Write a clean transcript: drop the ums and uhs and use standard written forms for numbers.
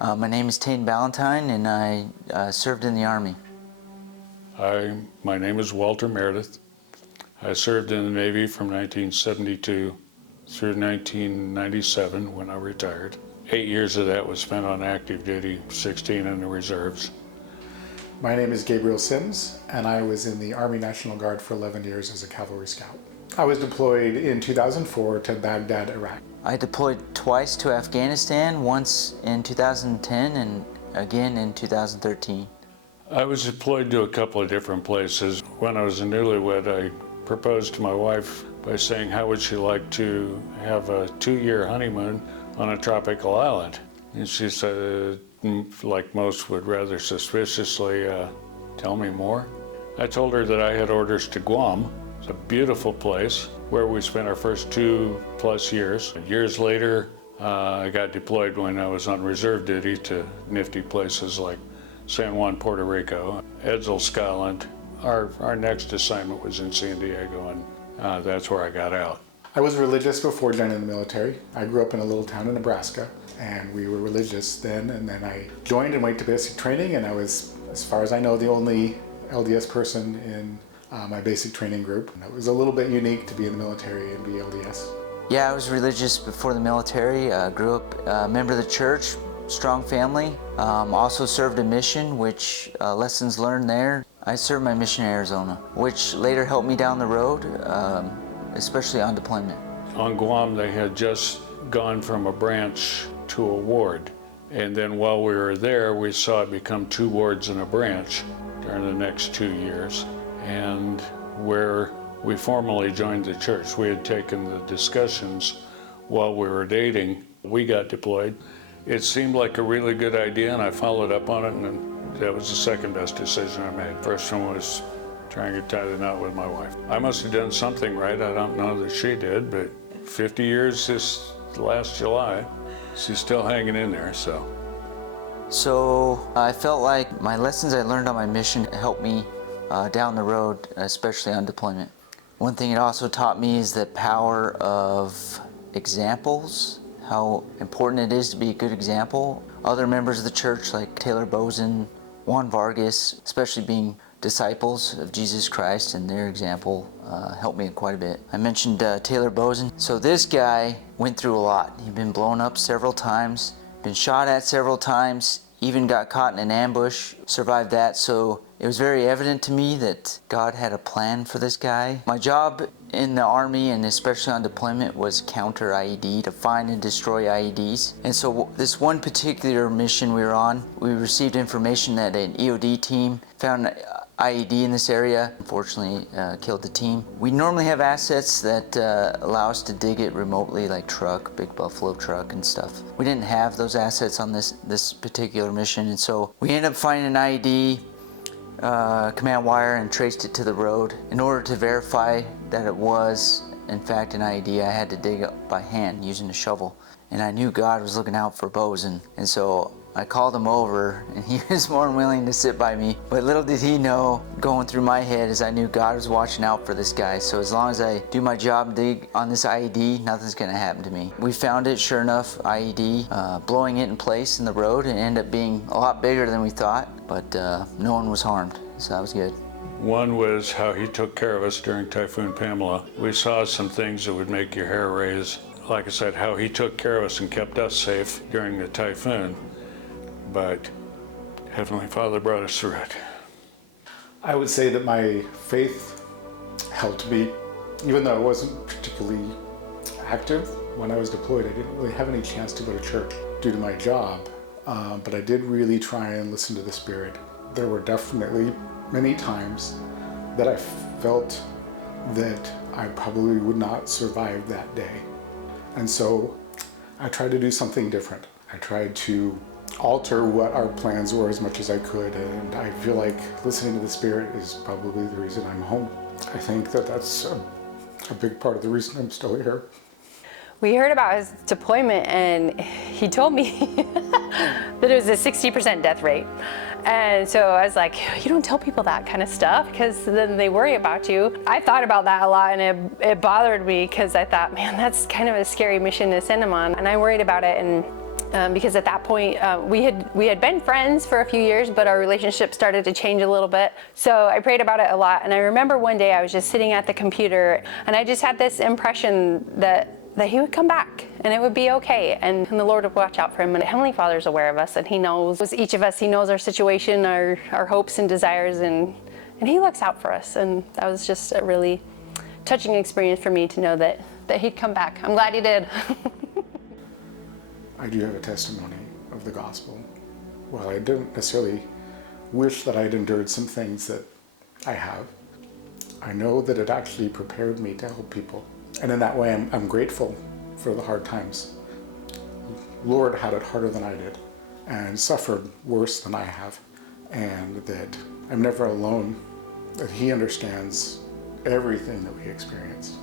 My name is Tain Ballantyne, and I served in the Army. My name is Walter Meredith. I served in the Navy from 1972 through 1997 when I retired. 8 years of that was spent on active duty, 16 in the reserves. My name is Gabriel Sims, and I was in the Army National Guard for 11 years as a cavalry scout. I was deployed in 2004 to Baghdad, Iraq. I deployed twice to Afghanistan, once in 2010 and again in 2013. I was deployed to a couple of different places. When I was a newlywed, I proposed to my wife by saying how would she like to have a 2-year honeymoon on a tropical island. And she said, like most would rather suspiciously, tell me more. I told her that I had orders to Guam. It's a beautiful place where we spent our first 2+ years. Years later, I got deployed when I was on reserve duty to nifty places like San Juan, Puerto Rico, Edsall, Scotland. Our next assignment was in San Diego, and that's where I got out. I was religious before joining the military. I grew up in a little town in Nebraska, and we were religious then, and then I joined and went to basic training, and I was, as far as I know, the only LDS person in my basic training group. And it was a little bit unique to be in the military and be LDS. Yeah, I was religious before the military. Grew up a member of the church, strong family. Also served a mission, which lessons learned there. I served my mission in Arizona, which later helped me down the road, especially on deployment. On Guam, they had just gone from a branch to a ward. And then while we were there, we saw it become 2 wards and a branch during the next 2 years. And where we formally joined the church, we had taken the discussions while we were dating. We got deployed. It seemed like a really good idea, and I followed up on it, and that was the second best decision I made. First one was trying to tie the knot with my wife. I must have done something right. I don't know that she did, but 50 years this last July, she's still hanging in there, so. So I felt like my lessons I learned on my mission helped me down the road, especially on deployment. One thing it also taught me is the power of examples, how important it is to be a good example. Other members of the church like Taylor Bozen, Juan Vargas, especially being disciples of Jesus Christ, and their example helped me quite a bit. I mentioned Taylor Bozen. So this guy went through a lot. He'd been blown up several times, been shot at several times, even got caught in an ambush, survived that. So it was very evident to me that God had a plan for this guy. My job in the Army, and especially on deployment, was counter IED, to find and destroy IEDs. And so this one particular mission we were on, we received information that an EOD team found an IED in this area. Unfortunately, killed the team. We normally have assets that allow us to dig it remotely, like truck, big buffalo truck and stuff. We didn't have those assets on this particular mission, and so we ended up finding an IED, command wire, and traced it to the road. In order to verify that it was in fact an IED, I had to dig up by hand using a shovel. And I knew God was looking out for Bozen, and so I called him over, and he was more than willing to sit by me. But little did he know, going through my head, is I knew God was watching out for this guy. So as long as I do my job and dig on this IED, nothing's gonna happen to me. We found it, sure enough, IED, blowing it in place in the road, and it ended up being a lot bigger than we thought, but no one was harmed, so that was good. One was how he took care of us during Typhoon Pamela. We saw some things that would make your hair raise. Like I said, how he took care of us and kept us safe during the typhoon. But Heavenly Father brought us through it. I would say that my faith helped me, even though I wasn't particularly active when I was deployed. I didn't really have any chance to go to church due to my job, but I did really try and listen to the Spirit. There were definitely many times that I felt that I probably would not survive that day. And so I tried to do something different. I tried to alter what our plans were as much as I could, and I feel like listening to the Spirit is probably the reason I'm home. I think that that's a big part of the reason I'm still here. We heard about his deployment, and he told me that it was a 60% death rate. And so I was like, you don't tell people that kind of stuff because then they worry about you. I thought about that a lot, and it bothered me because I thought, man, that's kind of a scary mission to send him on. And I worried about it, and because at that point we had been friends for a few years, but our relationship started to change a little bit. So I prayed about it a lot. And I remember one day I was just sitting at the computer, and I just had this impression that he would come back and it would be okay, and the Lord would watch out for him. And Heavenly Father's aware of us, and He knows each of us. He knows our situation, our hopes and desires, and He looks out for us. And that was just a really touching experience for me to know that He'd come back. I'm glad He did. I do have a testimony of the gospel. While I didn't necessarily wish that I'd endured some things that I have, I know that it actually prepared me to help people. And in that way, I'm grateful for the hard times. Lord had it harder than I did and suffered worse than I have, and that I'm never alone, that He understands everything that we experience.